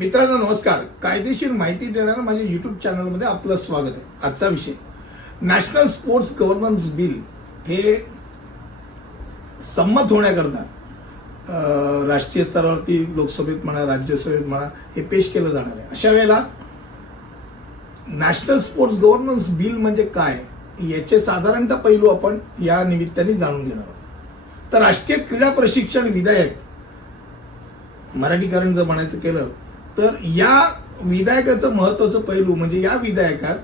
मित्रांनो नमस्कार. कायदेशीर माहिती देणाऱ्या माझ्या युट्यूब चॅनलमध्ये आपलं स्वागत आहे. आजचा विषय. नॅशनल स्पोर्ट्स गव्हर्नन्स बिल हे संमत होण्याकरता राष्ट्रीय स्तरावरती लोकसभेत म्हणा राज्यसभेत म्हणा हे पेश केलं जाणार आहे. अशा वेळेला नॅशनल स्पोर्ट्स गव्हर्नन्स बिल म्हणजे काय? याचे साधारणतः पैलू आपण या निमित्ताने जाणून घेणार आहोत. तर राष्ट्रीय क्रीडा प्रशिक्षण विधेयक मराठीकरण जर म्हणायचं केलं तर या विधायकाचं महत्वाचं पैलू म्हणजे या विधायकात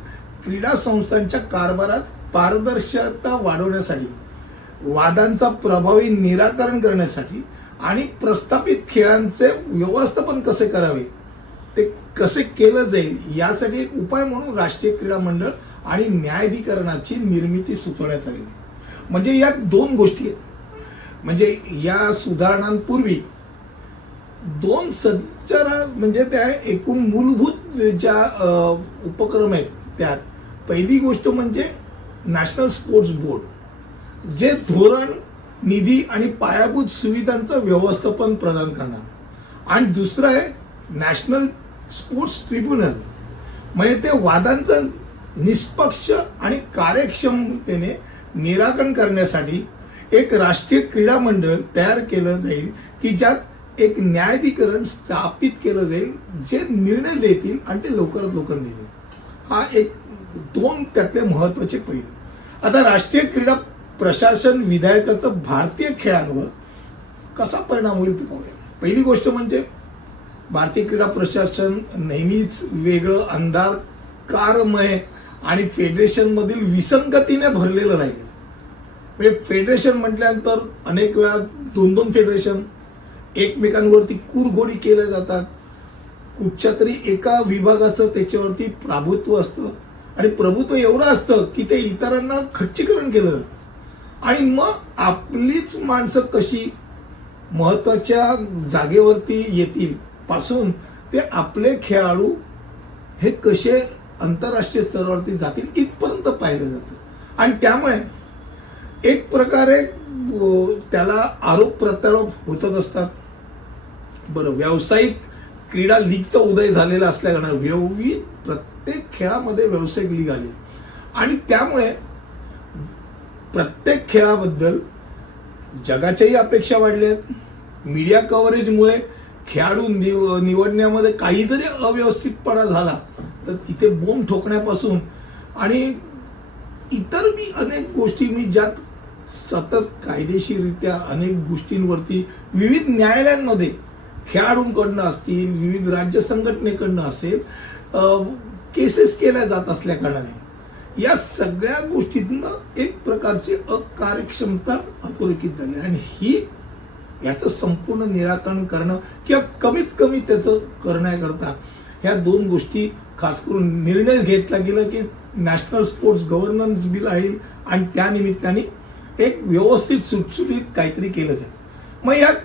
क्रीडा संस्थांच्या कारभारात पारदर्शकता वाढवण्यासाठी वादांचा प्रभावी निराकरण करण्यासाठी आणि प्रस्थापित खेळांचे व्यवस्थापन कसे करावे ते कसे केलं जाईल यासाठी एक उपाय म्हणून राष्ट्रीय क्रीडा मंडळ आणि न्यायाधिकरणाची निर्मिती सुचवण्यात आलेली म्हणजे यात दोन गोष्टी आहेत. म्हणजे या सुधारणांपूर्वी दोन सज्जरा म्हणजे त्या एकूण मूलभूत ज्या उपक्रम आहेत त्यात पहिली गोष्ट म्हणजे नॅशनल स्पोर्ट्स बोर्ड जे धोरण निधी आणि पायाभूत सुविधांचं व्यवस्थापन प्रदान करणार. आणि दुसरं आहे नॅशनल स्पोर्ट्स ट्रिब्युनल म्हणजे ते वादांचं निष्पक्ष आणि कार्यक्षमतेने निराकरण करण्यासाठी एक राष्ट्रीय क्रीडा मंडळ तयार केलं जाईल की ज्यात एक न्यायाधिकरण स्थापित केलं जाईल जे निर्णय देतील आणि ते लवकरात लवकर देतील. हा एक दोन त्यातले महत्त्वाचे पैलू. आता राष्ट्रीय क्रीडा प्रशासन विधायकाचं भारतीय खेळांवर कसा परिणाम होईल ते पाहूया. पहिली गोष्ट म्हणजे भारतीय क्रीडा प्रशासन नेहमीच वेगळं अंधारकारमय आणि फेडरेशनमधील विसंगतीने भरलेलं राहिलेलं म्हणजे फेडरेशन म्हटल्यानंतर अनेक वेळा दोन दोन फेडरेशन एकमेकांवरती कुरघोडी केल्या जातात. कुठच्या तरी एका विभागाचं त्याच्यावरती प्रभुत्व असतं. आणि प्रभुत्व एवढं असतं की ते इतरांना खच्चीकरण केलं जातं. आणि मग आपलीच माणसं कशी महत्त्वाच्या जागेवरती येतील पासून ते आपले खेळाडू हे कसे आंतरराष्ट्रीय स्तरावरती जातील इथपर्यंत पाहिलं जातं. आणि त्यामुळे एक प्रकारे त्याला आरोप प्रत्यारोप होतच असतात. बरं व्यावसायिक क्रीडा लीगचा उदय झालेला असल्याकारणानं व्यवहित प्रत्येक खेळामध्ये व्यावसायिक लीग आली. आणि त्यामुळे प्रत्येक खेळाबद्दल जगाच्याही अपेक्षा वाढल्या आहेत मीडिया कव्हरेजमुळे खेळाडू निव निवडण्यामध्ये काही जरी अव्यवस्थितपणा झाला तर तिथे बोंब ठोकण्यापासून. आणि इतर मी अनेक गोष्टी मी ज्यात सतत कायदेशीररित्या अनेक गोष्टींवरती विविध न्यायालयांमध्ये खेळाडूंकडनं असतील विविध राज्य संघटनेकडनं असेल केसेस केल्या जात असल्या कारणाने. या सगळ्या गोष्टीतनं एक प्रकारची अकार्यक्षमता अधोरेखित झाली. आणि ही याचं संपूर्ण निराकरण करणं किंवा कमीत कमी त्याचं करण्याकरता ह्या दोन गोष्टी खास करून निर्णय घेतला गेला की नॅशनल स्पोर्ट्स गव्हर्नन्स बिल आहे आणि त्यानिमित्ताने एक व्यवस्थित सुटसुटीत काहीतरी केलं जाईल. मग यात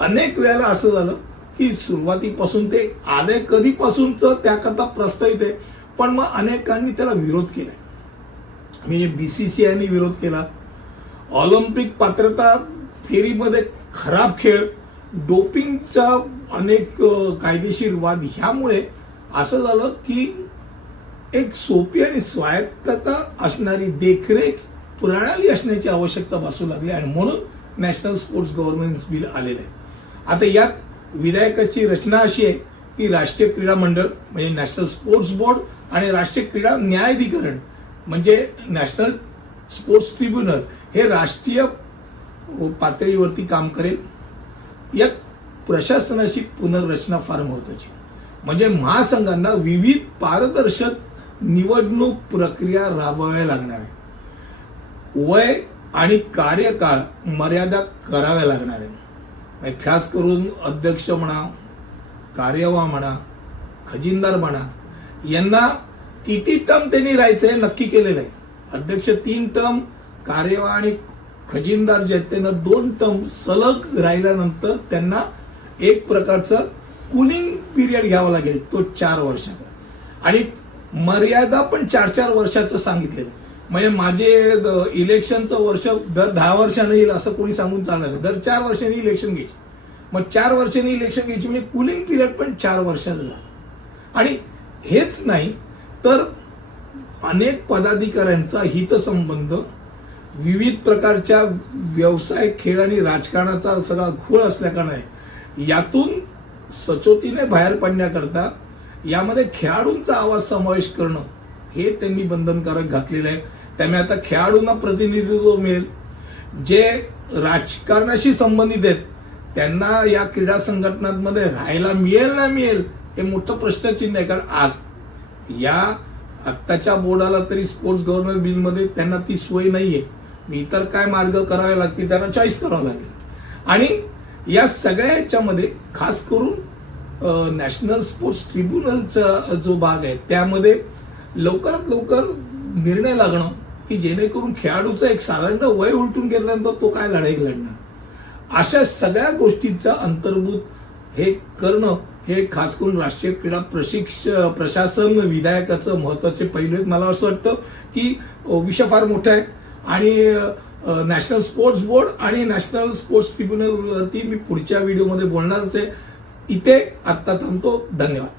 अनेक वेळेला असं झालं की सुरुवातीपासून ते आले कधीपासूनच त्याकरता प्रस्तावित आहे पण मग अनेकांनी त्याला विरोध केलाय. म्हणजे बी सी सी आयने विरोध केला. ऑलिम्पिक पात्रता फेरीमध्ये खराब खेळ डोपिंगचा अनेक कायदेशीर वाद ह्यामुळे असं झालं की एक सोपी आणि स्वायत्तता असणारी देखरेख प्रणाली असण्याची आवश्यकता भासू लागली आणि म्हणून नॅशनल स्पोर्ट्स गव्हर्नन्स बिल आलेलं आहे. आता यात विधायकाची रचना अशी आहे की राष्ट्रीय क्रीडा मंडळ म्हणजे नॅशनल स्पोर्ट्स बोर्ड आणि राष्ट्रीय क्रीडा न्यायाधिकरण म्हणजे नॅशनल स्पोर्ट्स ट्रिब्युनल हे राष्ट्रीय पातळीवरती काम करेल. यात प्रशासनाची पुनर्रचना फार महत्वाची म्हणजे महासंघांना विविध पारदर्शक निवडणूक प्रक्रिया राबवाव्या लागणार आहे वय आणि कार्यकाळ मर्यादा कराव्या लागणार आहे म्हणजे खास करून अध्यक्ष म्हणा कार्यवाह म्हणा खजिनदार म्हणा यांना किती टर्म त्यांनी राहायचं हे नक्की केलेलं आहे. अध्यक्ष तीन टर्म कार्यवाह आणि खजिनदार जे आहेत त्यांना दोन टर्म सलग राहिल्यानंतर त्यांना एक प्रकारचं कुलिंग पिरियड घ्यावा लागेल तो चार वर्षाचा. आणि मर्यादा पण चार चार वर्षाचं सांगितलेलं म्हणजे माझे इलेक्शनचं वर्ष दर दहा वर्षानं येईल असं कोणी सांगून चालणार नाही. दर चार वर्षांनी इलेक्शन घ्यायची. मग चार वर्षांनी इलेक्शन घ्यायची म्हणजे कुलिंग पिरियड पण चार वर्षाचं झालं. आणि हेच नाही तर अनेक पदाधिकाऱ्यांचा हितसंबंध विविध प्रकारच्या व्यवसाय खेळ आणि राजकारणाचा सगळा घोळ असल्याकारणाने यातून सचोटीने बाहेर पडण्याकरता यामध्ये खेळाडूंचा आवाज समावेश करणं हे त्यांनी बंधनकारक घातलेलं आहे. त्यामुळे आता खेळाडूंना प्रतिनिधित्व मिळेल. जे राजकारणाशी संबंधित आहेत त्यांना या क्रीडा संघटनांमध्ये राहायला मिळेल ना मिळेल हे मोठं प्रश्नचिन्ह आहे. कारण आज या आत्ताच्या बोर्डाला तरी स्पोर्ट्स गव्हर्नन्स बिलमध्ये त्यांना ती सोय नाहीये. मी इतर काय मार्ग करावे लागतील त्यांना चॉईस करावं लागेल. आणि या सगळ्या याच्यामध्ये खास करून नॅशनल स्पोर्ट्स ट्रिब्युनलचा जो भाग आहे त्यामध्ये लवकरात लवकर निर्णय लागणं की जेणेकरून खेळाडूचं एक साधारण वय उलटून गेल्यानंतर तो काय लढाई लढणार? अशा सगळ्या गोष्टींचं अंतर्भूत हे करणं हे खास करून राष्ट्रीय क्रीडा प्रशिक्ष प्रशासन विधायकाचं महत्त्वाचे पैलू आहेत. मला असं वाटतं की विषय फार मोठा आहे. आणि नॅशनल स्पोर्ट्स बोर्ड आणि नॅशनल स्पोर्ट्स ट्रिब्युनलवरती मी पुढच्या व्हिडिओमध्ये बोलणारच आहे. इथे आत्ता थांबतो. धन्यवाद.